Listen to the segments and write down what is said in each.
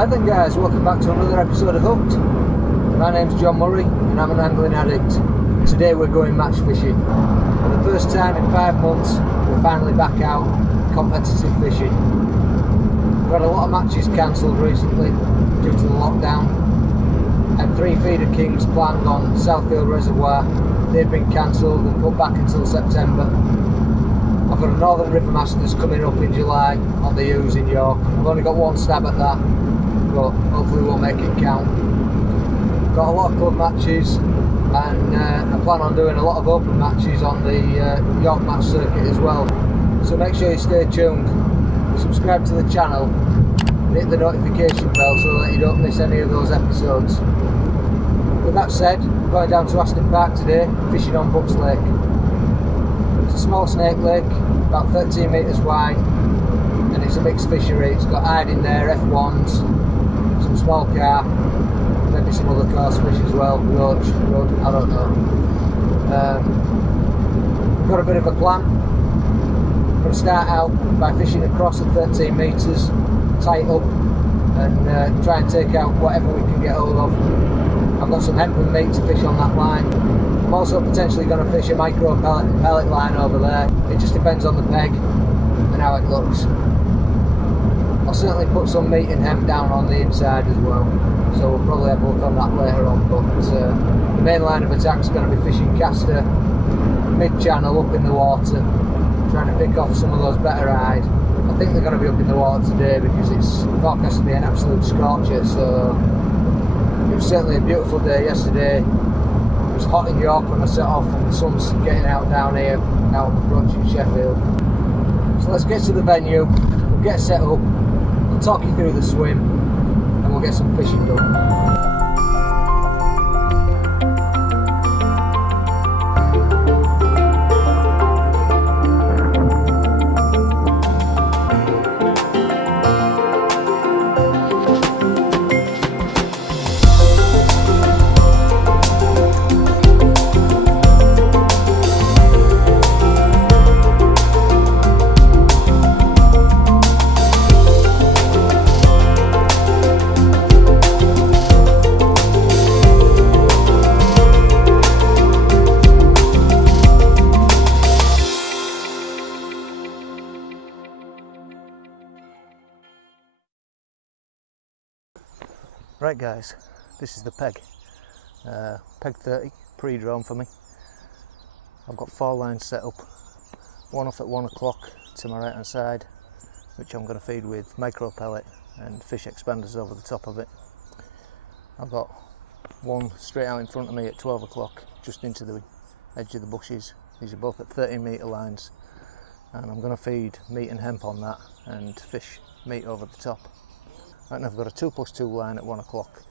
Right then guys, welcome back to another episode of Hooked. My name's John Murray and I'm an angling addict. Today we're going match fishing. For the first time in 5 months, we're finally back out competitive fishing. We've had a lot of matches cancelled recently due to the lockdown. I had 3 feeder kings planned on Southfield Reservoir. They've been cancelled and put back until September. I've got a Northern River Masters coming up in July on the Ouse in York. I've only got 1 stab at that, but hopefully we'll make it count. Got a lot of club matches, and I plan on doing a lot of open matches on the York match circuit as well. So make sure you stay tuned, subscribe to the channel, and hit the notification bell so that you don't miss any of those episodes. With that said, I'm going down to Aston Park today, fishing on Bucks Lake. It's a small snake lake, about 13 metres wide, and it's a mixed fishery. It's got hide in there, F1s, some small carp, maybe some other coarse fish as well, roach, I don't know. Got a bit of a plan. I'm going to start out by fishing across at 13 metres, tight up, and try and take out whatever we can get hold of. I've got some hemp and meat to fish on that line. I'm also potentially going to fish a micro pellet line over there. It just depends on the peg and how it looks. I'll certainly put some meat and hemp down on the inside as well, so we'll probably have a look on that later on. But the main line of attack is going to be fishing caster, mid-channel up in the water, trying to pick off some of those better hide. I think they're going to be up in the water today because it's forecast to be an absolute scorcher, so it was certainly a beautiful day yesterday. It was hot in York when I set off, and the sun's getting out down here, out approaching Sheffield. So let's get to the venue, we'll get set up, I'll talk you through the swim, and we'll get some fishing done. Right guys, this is the peg. Peg 30, pre-drawn for me. I've got 4 lines set up. One off at 1 o'clock to my right hand side, which I'm going to feed with micro pellet and fish expanders over the top of it. I've got one straight out in front of me at 12 o'clock, just into the edge of the bushes. These are both at 13 metre lines, and I'm going to feed meat and hemp on that and fish meat over the top. And I've got a 2+2 line at 1 o'clock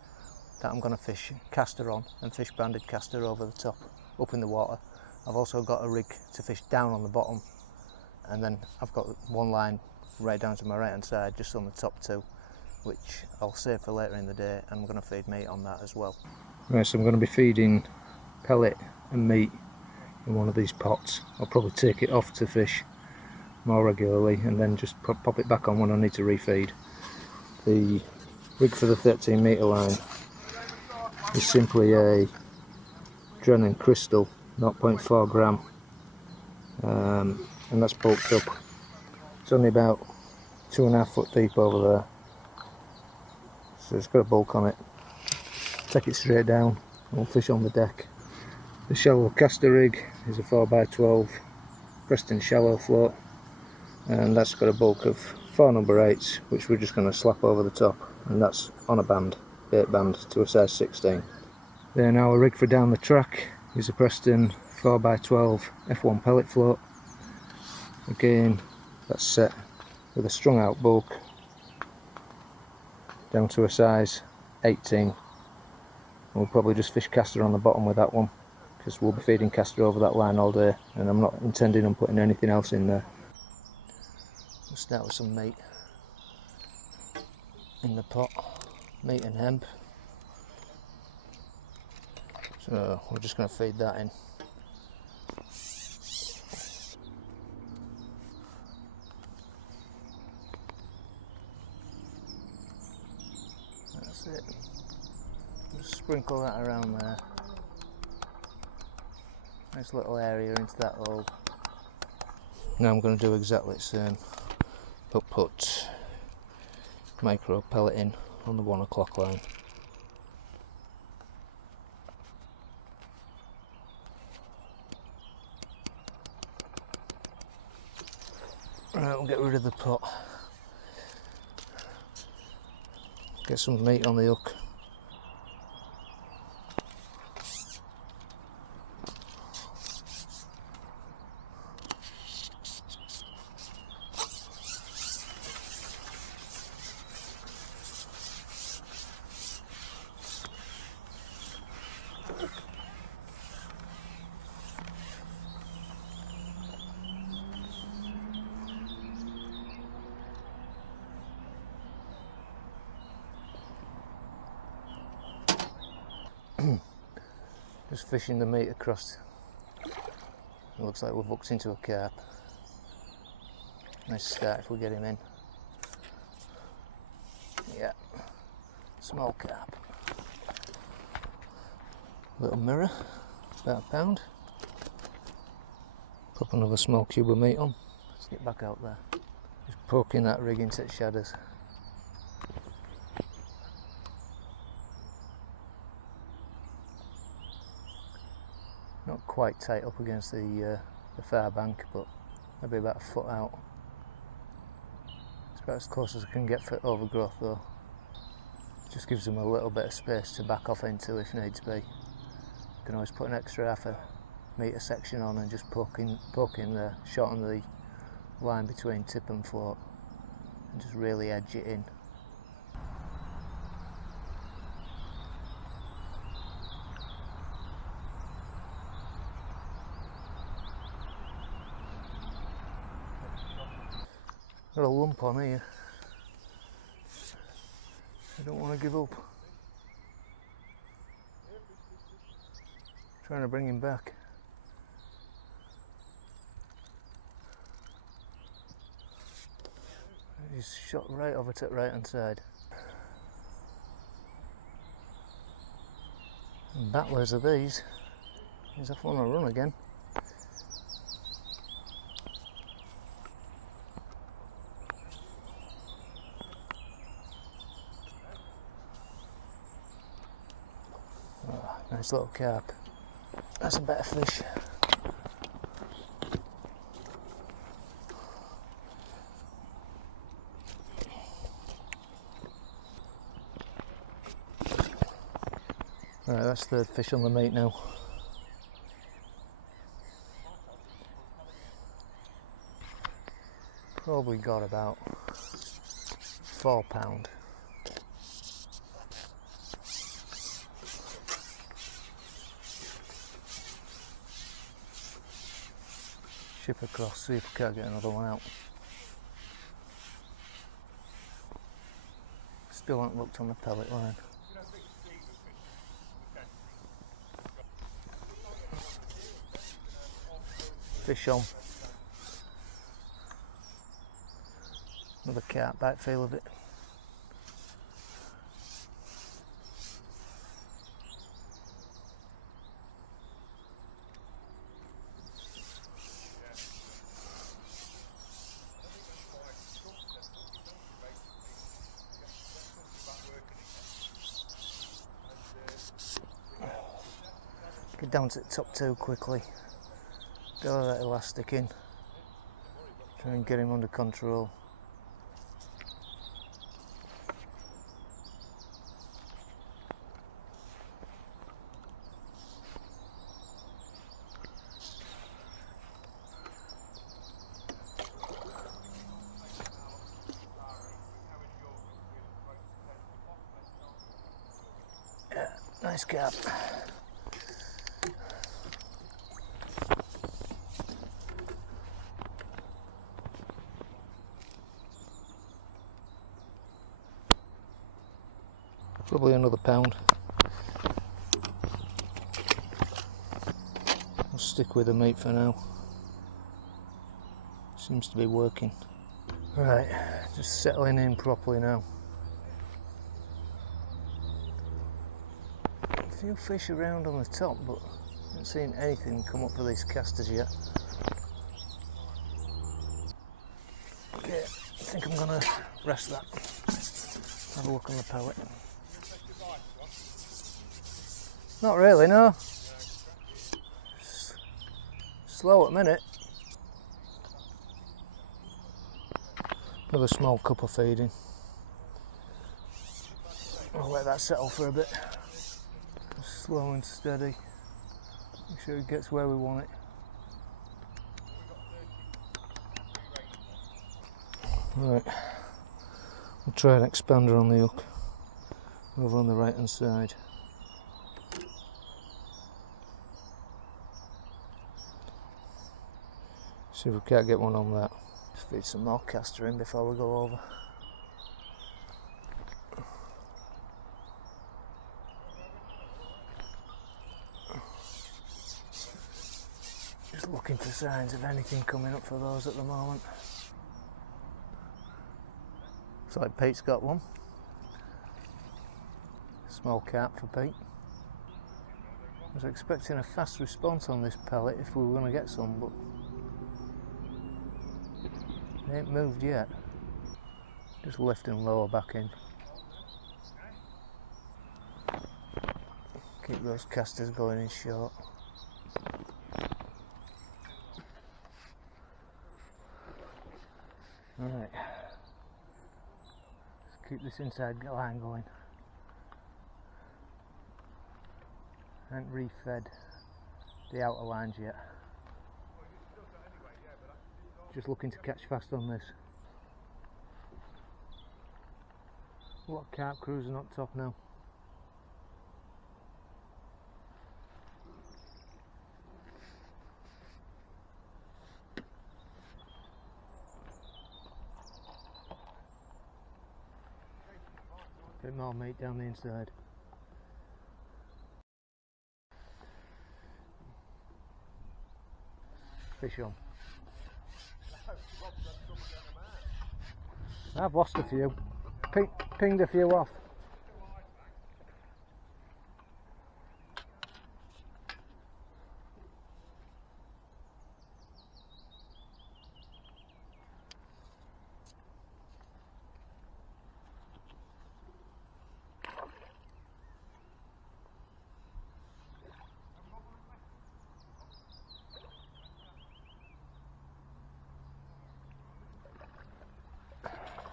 that I'm going to fish caster on and fish banded caster over the top, up in the water. I've also got a rig to fish down on the bottom, and then I've got 1 line right down to my right hand side, just on the top 2, which I'll save for later in the day, and I'm going to feed meat on that as well. Right, so I'm going to be feeding pellet and meat in one of these pots. I'll probably take it off to fish more regularly and then just pop it back on when I need to refeed. The rig for the 13 metre line is simply a Drennan Crystal 0.4 gram, and that's bulked up. It's only about 2.5 foot deep over there, so it's got a bulk on it. Take it straight down and we'll fish on the deck. The shallow caster rig is a 4x12 Preston shallow float, and that's got a bulk of 4 number 8s, which we're just going to slap over the top, and that's on a band, 8 band to a size 16. Then our rig for down the track is a Preston 4x12 F1 pellet float. Again, that's set with a strung out bulk down to a size 18. And we'll probably just fish caster on the bottom with that one, because we'll be feeding caster over that line all day, and I'm not intending on putting anything else in there. We'll start with some meat in the pot, meat and hemp. So we're just going to feed that in. it. Just sprinkle that around there. Nice little area into that hole. Now I'm going to do exactly the same, but put micro pellet in on the 1 o'clock line. Right, we'll get rid of the pot. Get some meat on the hook. Just fishing the meat across. It looks like we've hooked into a carp. Nice start if we get him in. Yeah, small carp. Little mirror, about a pound. Pop another small cube of meat on. Let's get back out there. Just poking that rig into the shadows. Not quite tight up against the far bank, but maybe about a foot out. It's about as close as I can get for overgrowth though. Just gives them a little bit of space to back off into if needs be. You can always put an extra half a metre section on and just poking the shorten the line between tip and float and just really edge it in. Got a lump on here. I don't want to give up. Trying to bring him back. He's shot right over to the right hand side. And battlers are these. He's off on a run again. Oh, nice little carp. That's a better fish. Right, that's third fish on the meat now. Probably got about £4. Ship across, see if we can't get another one out. Still haven't looked on the pellet line. Fish on. Another carp bite feel of it. Get down to the top two quickly. Got that elastic in. Try and get him under control. Yeah, nice carp. Probably another pound. I'll stick with the meat for now. Seems to be working. Right, just settling in properly now. few fish around on the top, but I haven't seen anything come up for these casters yet. Okay, I think I'm going to rest that. Have a look on the pellet. Not really, no. Slow at the minute. Another small cup of feeding. I'll let that settle for a bit. Slow and steady. Make sure it gets where we want it. Right, we'll try an expander on the hook over on the right hand side. See if we can't get one on that. Just feed some more caster in before we go over. Just looking for signs of anything coming up for those at the moment. Looks like Pete's got one. Small carp for Pete. I was expecting a fast response on this pellet if we were going to get some, but they ain't moved yet. Just lifting lower back in. Keep those casters going in short. Alright. Let's keep this inside line going. I haven't refed the outer lines yet. Just looking to catch fast on this. A lot of carp cruising up top now. Bit more meat down the inside. Fish on. I've lost a few. Pinged a few off.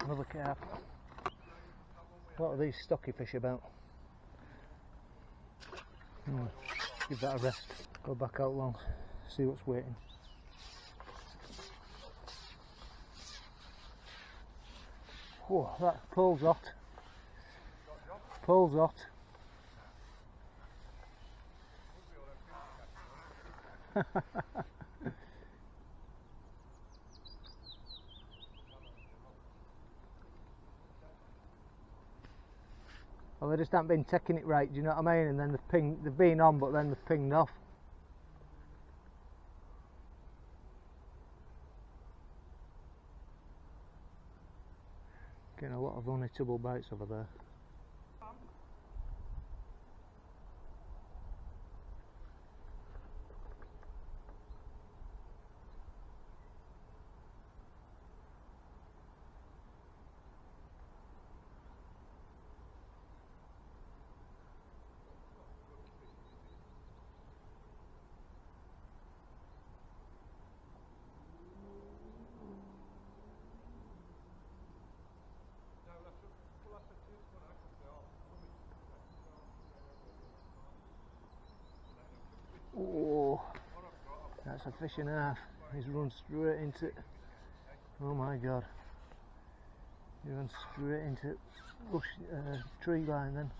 Another carp. What are these stocky fish about? Give that a rest. Go back out long. See what's waiting. Whoa, that pole's hot. Pole's hot. Well, they just haven't been taking it right, do you know what I mean? And then they've been on, but then they've pinged off. Getting a lot of unhittable bites over there. Oh, that's a fish and a half. He's run straight into it. Oh my god. He ran straight into bush, tree line then.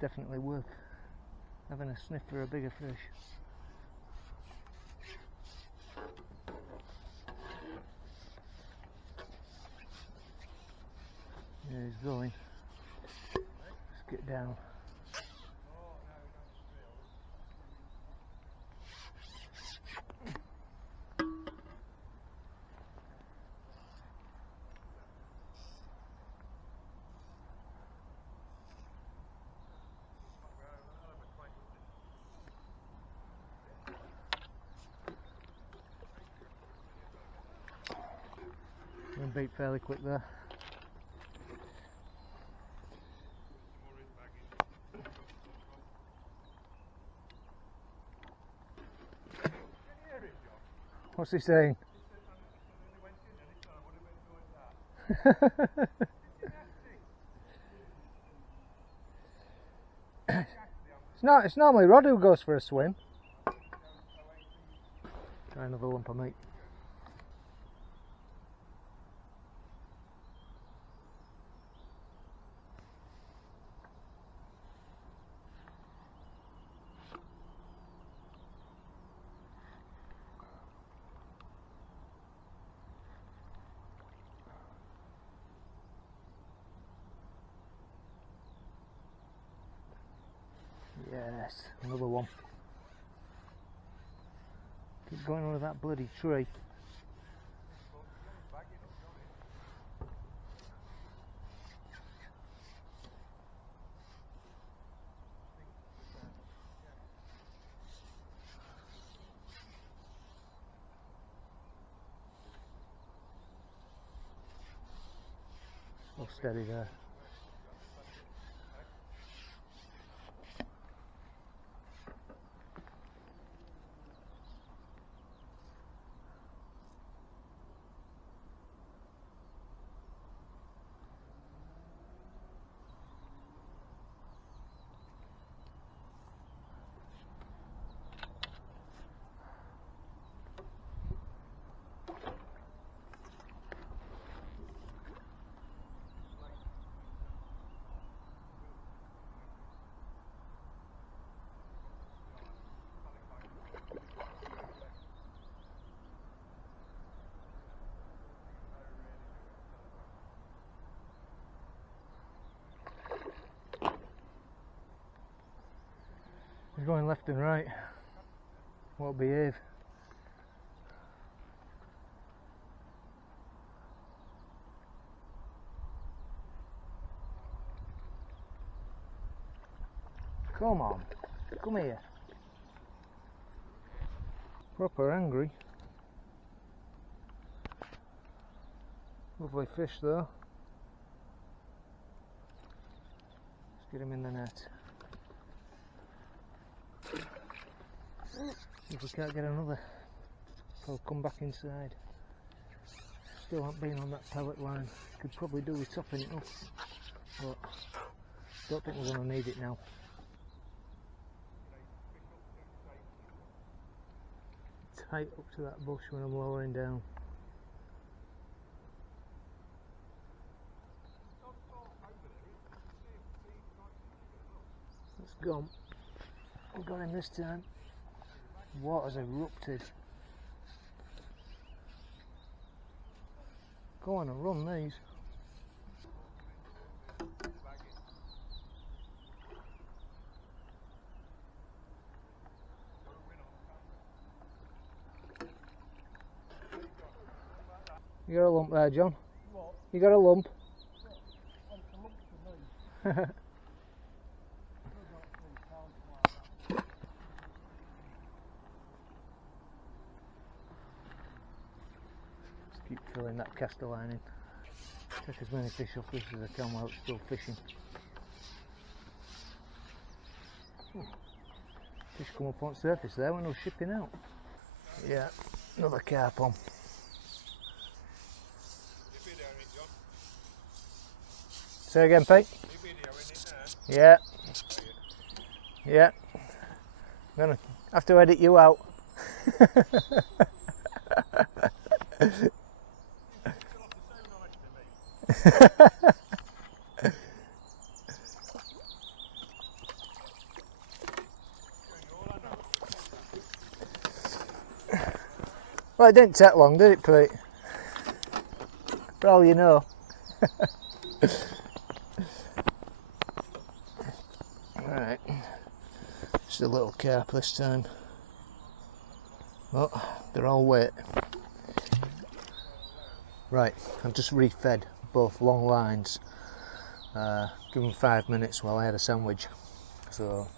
Definitely worth having a sniff for a bigger fish. Yeah, he's going. Let's get down. I'm beat fairly quick there. What's he saying? It's normally Rod who goes for a swim. Try another lump of meat. Yes, another one. Keep going under that bloody tree. Oh, steady there. He's going left and right. Won't behave. Come on, come here. Proper angry. Lovely fish though. Let's get him in the net. If we can't get another, I'll come back inside. Still haven't been on that pellet line. Could probably do with topping it up, but don't think we're going to need it now. Tight up to that bush when I'm lowering down. It's gone. We got him this time. Water's erupted. Go on and run these. You got a lump there, John? What? You got a lump? Keep filling that caster line in. Take as many fish off this as I can while it's still fishing. Fish come up on surface there when I was shipping out. Yeah, another carp on. Say again, Pete? Yeah. Yeah. I'm gonna have to edit you out. Well, it didn't take long, did it, Pete? For all you know. Alright, just a little carp this time. Oh, they're all wet. Right, I've just refed both long lines. Give them 5 minutes while I had a sandwich. So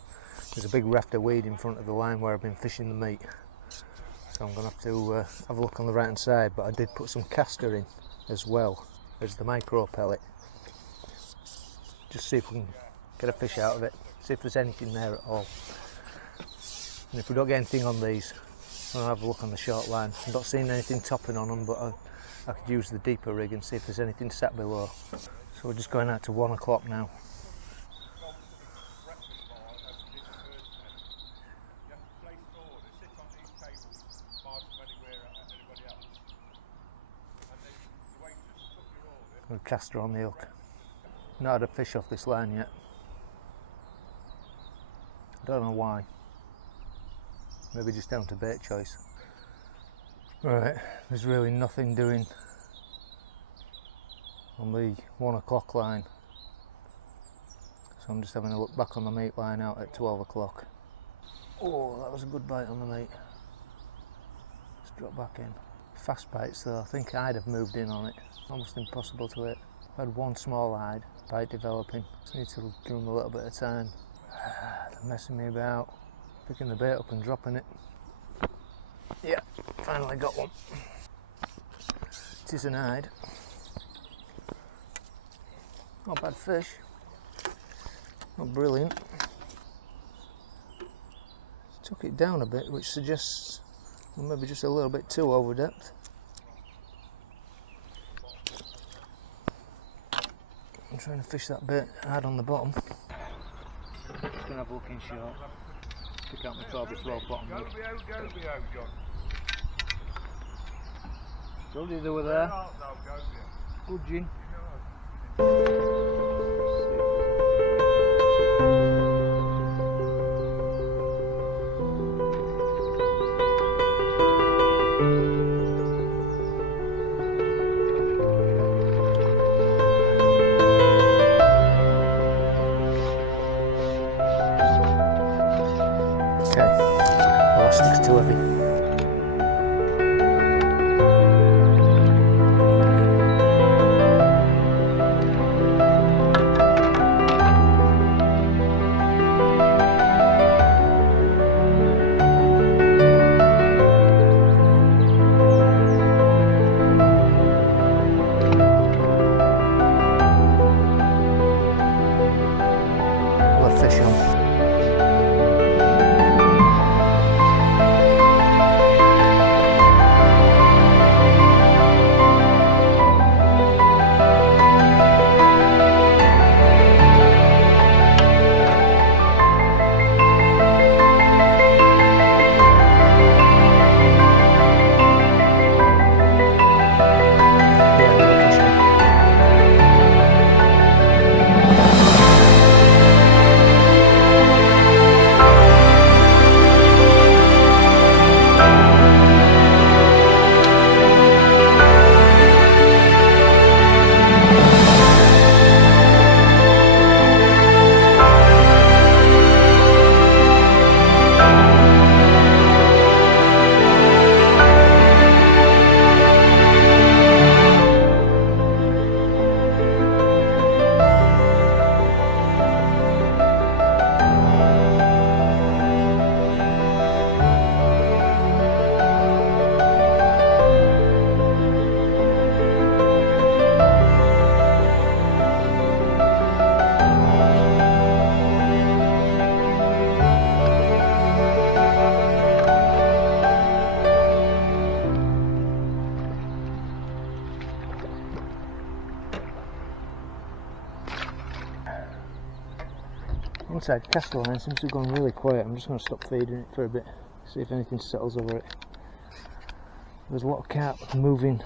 there's a big raft of weed in front of the line where I've been fishing the meat. So I'm going to have to have a look on the right hand side, but I did put some caster in as well as the micro pellet. Just see if we can get a fish out of it, see if there's anything there at all. And if we don't get anything on these, I'll have a look on the short line. I've not seen anything topping on them, but I could use the deeper rig and see if there's anything sat below. So we're just going out to 1 o'clock now. We'll cast her on the hook. Not had a fish off this line yet. I don't know why. Maybe just down to bait choice. Right, there's really nothing doing on the 1 o'clock line. So I'm just having a look back on the meat line out at 12 o'clock. Oh, that was a good bite on the meat. Let's drop back in. Fast bites though, I think I'd have moved in on it. Almost impossible to hit. I've had one small hide, bite developing. Just need to give them a little bit of time. They're messing me about. Picking the bait up and dropping it. Yeah, finally got one. It is an hide. Not bad fish. Not brilliant. Took it down a bit, which suggests well, maybe just a little bit too over depth. I'm trying to fish that bit hard on the bottom. Just gonna have a look in short. Pick out my 12 bottom hook. Told you they were there. Good gin. Elastic's too heavy. Let fish on. Once I'd cast the line, seems to have gone really quiet. I'm just going to stop feeding it for a bit, see if anything settles over it. There's a lot of carp moving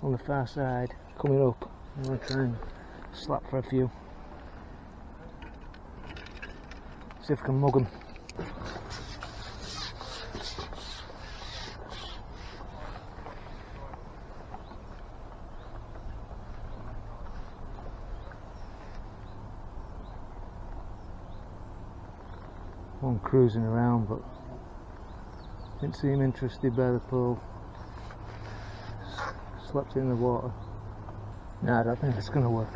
on the far side, coming up. I'm going to try and slap for a few. See if I can mug them. One cruising around, but didn't seem interested by the pool. Slept in the water. No, I don't think it's going to work.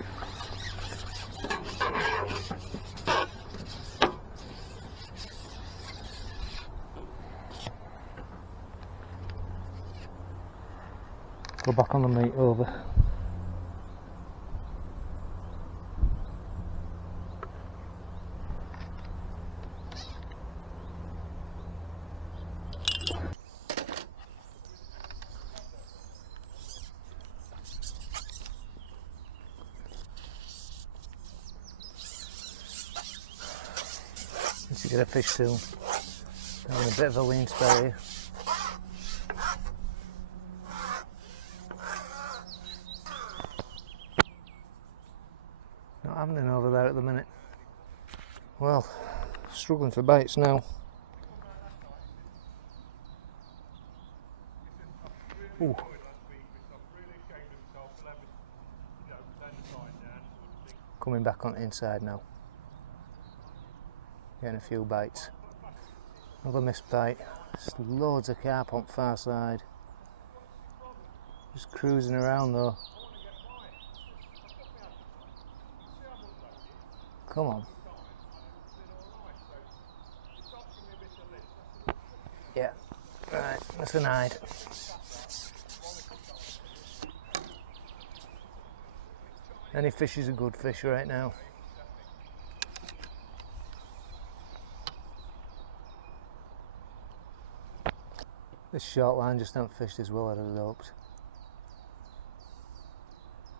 Go back on the meat over. Need to get a fish soon. Having a bit of a lean spell here. Not having any over there at the minute. Well, struggling for bites now. Ooh. Coming back on the inside now. Getting a few bites. Another missed bite. Just loads of carp on the far side. Just cruising around though. Come on. Yeah. Right, that's an hide. Any fish is a good fish right now. This short line just hasn't fished as well as I hoped.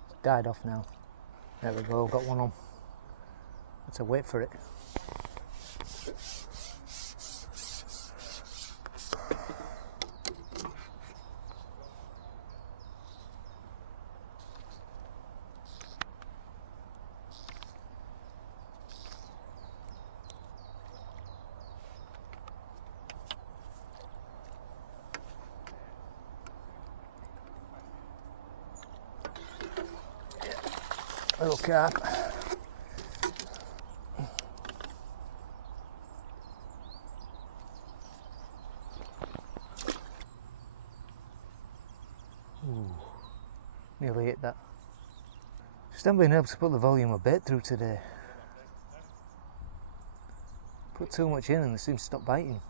It's died off now. There we go, got one on. Let's wait for it. Little carp. Ooh, nearly hit that. Just haven't been able to put the volume of bait through today. Put too much in and they seem to stop biting.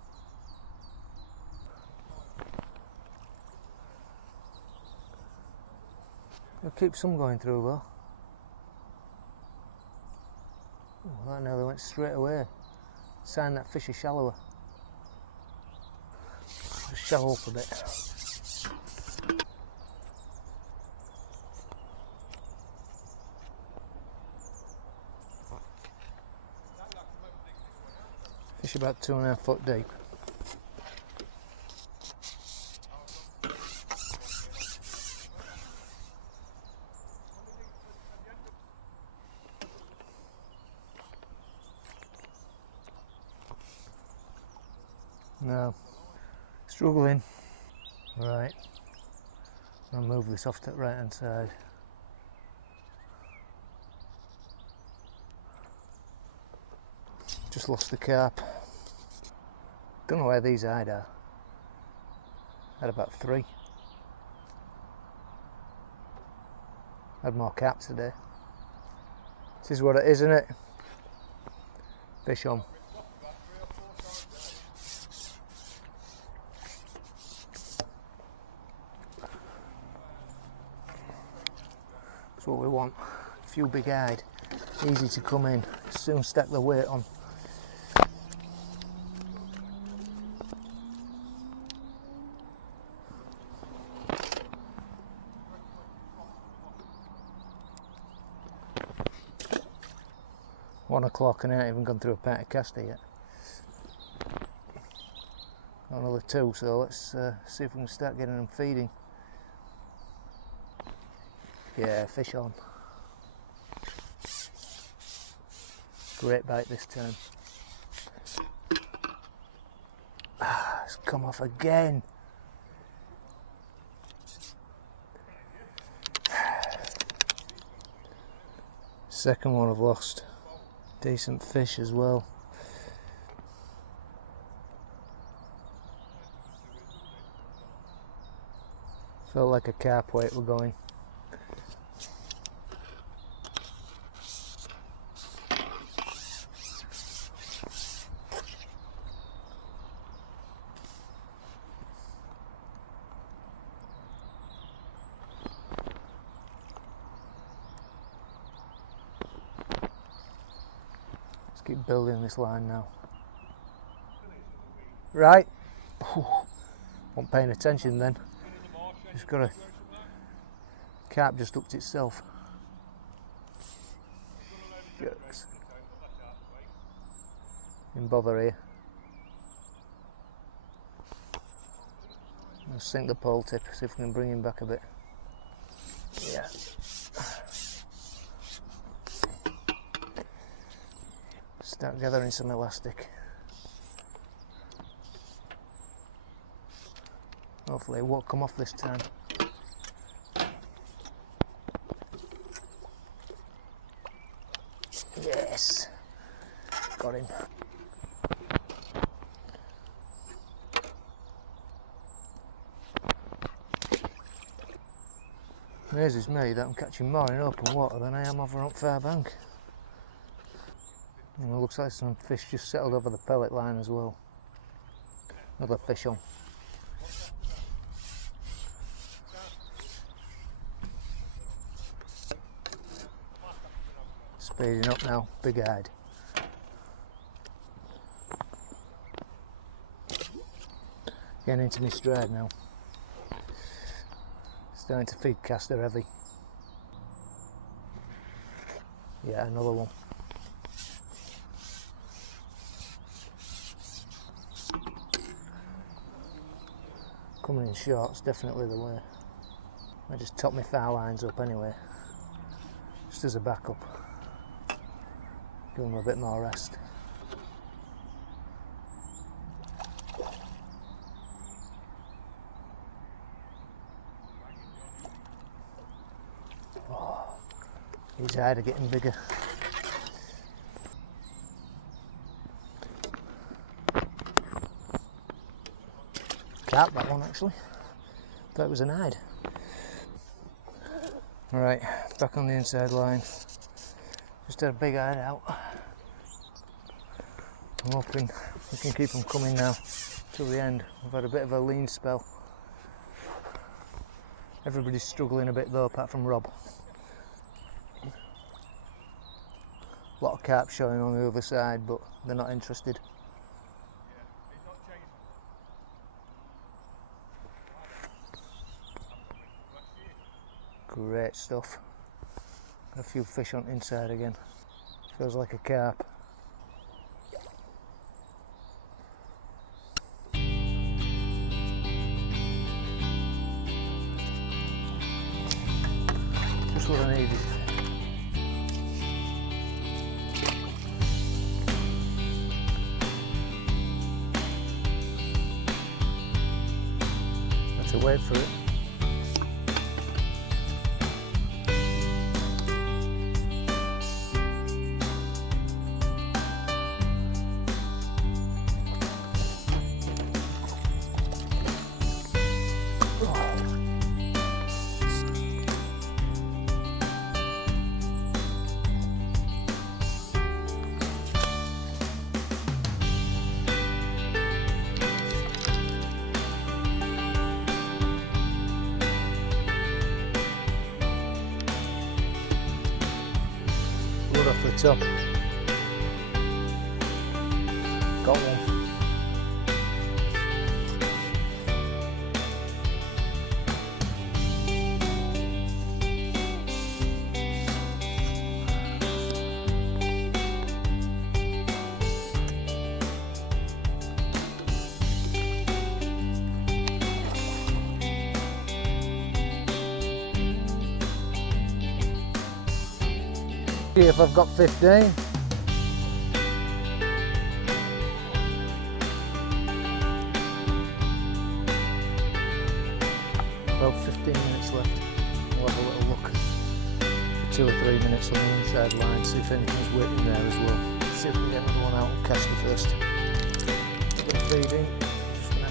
I'll keep some going through though. Oh, that nearly went straight away. Sign that fish is shallower. Just shallow up a bit. Fish about 2.5 foot deep. No, struggling. Right, I'll move this off to the right hand side. Just lost the carp. Don't know where these hide are. Had about 3. Had more carp today. This is what it is, isn't it? Fish on. That's what we want. A few big hide, easy to come in, soon stack the weight on. £1 and I ain't even gone through a pint of caster yet. Got another 2, so let's see if we can start getting them feeding. Yeah, fish on. Great bite this time. Ah, it's come off again. Second one I've lost. Decent fish as well. Felt like a carp weight were going. Keep building this line now. Right. Wasn't paying attention then. Just got a carp just hooked itself. Shucks. Didn't bother here. I'll sink the pole tip, see if we can bring him back a bit. Yeah. Start gathering some elastic. Hopefully it won't come off this time. Yes! Got him. Amazes me that I'm catching more in open water than I am over on far bank. And it looks like some fish just settled over the pellet line as well. Another fish on. Speeding up now, big eyed. Getting into my stride now. Starting to feed caster heavy. Yeah, another one. Coming in short's definitely the way. I just top my far lines up anyway, just as a backup. Give them a bit more rest. Oh, these eyes are getting bigger. Carp, that one actually. Thought it was an hide. Alright, back on the inside line. Just had a big hide out. I'm hoping we can keep them coming now till the end. We've had a bit of a lean spell. Everybody's struggling a bit though, apart from Rob. A lot of carp showing on the other side, but they're not interested. Great stuff. Got a few fish on the inside again. Feels like a carp. Just what I needed. Had to wait for it. Off the top. Got one. See if I've got 15. About 15 minutes left. We'll have a little look for 2 or 3 minutes on the inside line, see if anything's waiting there as well. See if we can get another one out and catch the first. I'm going to feed in. Just going to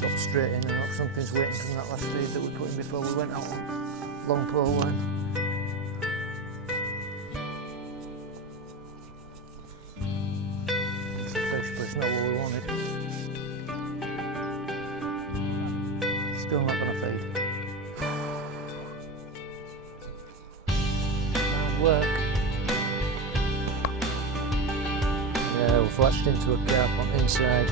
drop straight in and hope something's waiting from that last feed that we put in before we went out on long pole line. It's not what we wanted. Still not going to feed. Hard work. Just latched into a carp on the inside.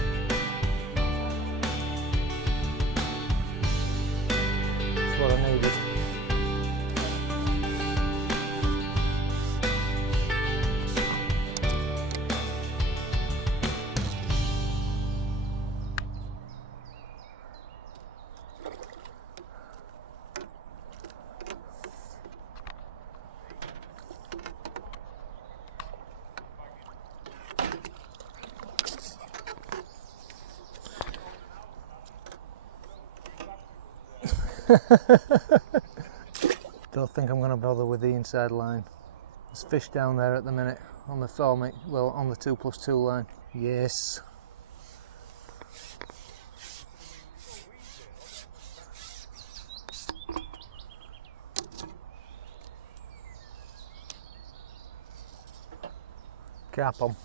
That's what I needed. Don't think I'm going to bother with the inside line. There's fish down there at the minute on the 4 well, on the 2+2 line. Yes. Carp on.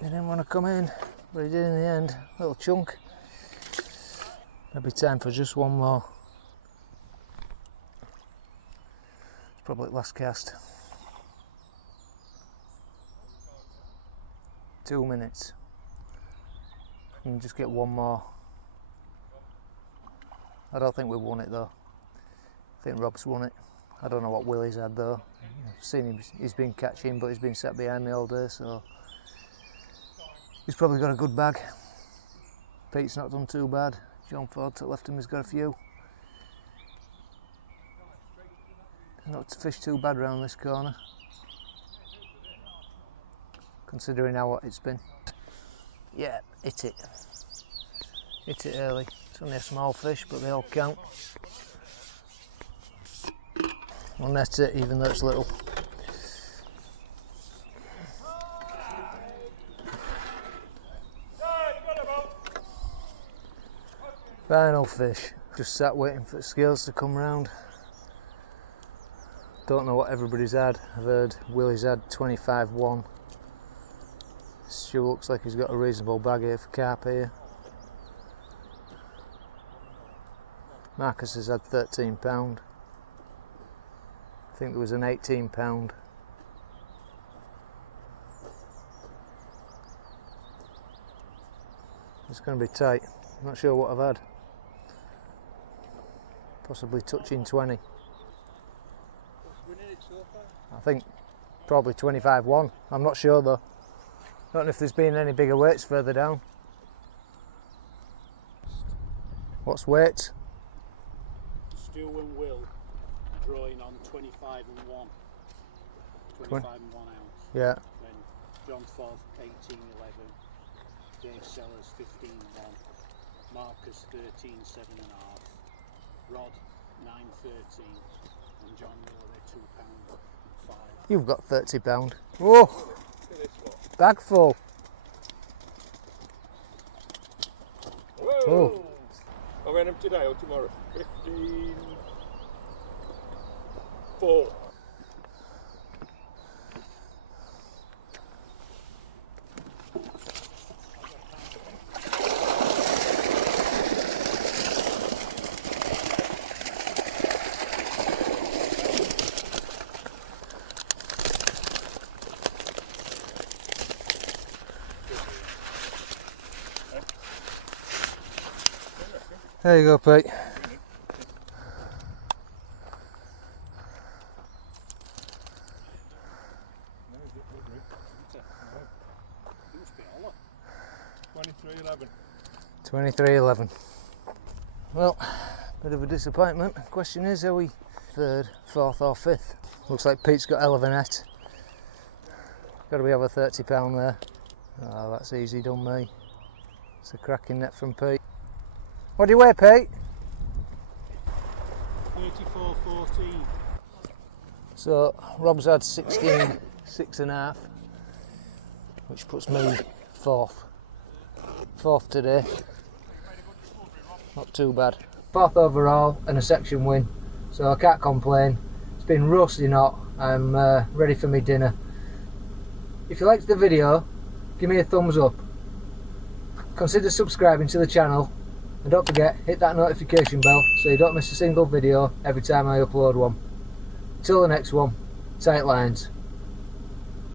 He didn't want to come in, but he did in the end. Little chunk. Maybe time for just one more. It's probably last cast. 2 minutes. And just get one more. I don't think we've won it though. I think Rob's won it. I don't know what Willie's had though. I've seen him, he's been catching, but he's been sat behind me all day, so he's probably got a good bag. Pete's not done too bad. John Ford to the left of him has got a few. Not to fish too bad round this corner, considering how hot it's been. Yeah, hit it. Hit it early. It's only a small fish, but they all count. I'll net it, even though it's little. Final fish. Just sat waiting for the scales to come round. Don't know what everybody's had. I've heard Willie's had 25-1. Stu looks like he's got a reasonable bag here for carp here. Marcus has had 13 pound. I think there was an 18 pound. It's going to be tight. I'm not sure what I've had. Possibly touching 20. I think probably 25-1. I'm not sure though. Don't know if there's been any bigger weights further down. What's weight? Stu and Will drawing on 25 and 1. 25 and 1 ounce. Yeah. Then John Forth 18-11. Dave Sellers 15-1. Marcus 13-7.5. Rod 9-13. And John Miller 2 pound 5. You've got 30 pound. Whoa! Bag full. Whoa! I ran them today or tomorrow. 15-4. There you go, Pete. $23.11. Well, bit of a disappointment. Question is, are we third, fourth or fifth? Looks like Pete's got hell of a net. Got to be over £30 there. Oh, that's easy done, me. It's a cracking net from Pete. What do you weigh, Pete? 34.14. So Rob's had 16, 6.5, which puts me fourth today. Not too bad. Fourth overall and a section win, so I can't complain. It's been roasting hot. I'm ready for my dinner. If you liked the video, give me a thumbs up. Consider subscribing to the channel, and don't forget, hit that notification bell so you don't miss a single video every time I upload one. Till the next one, tight lines.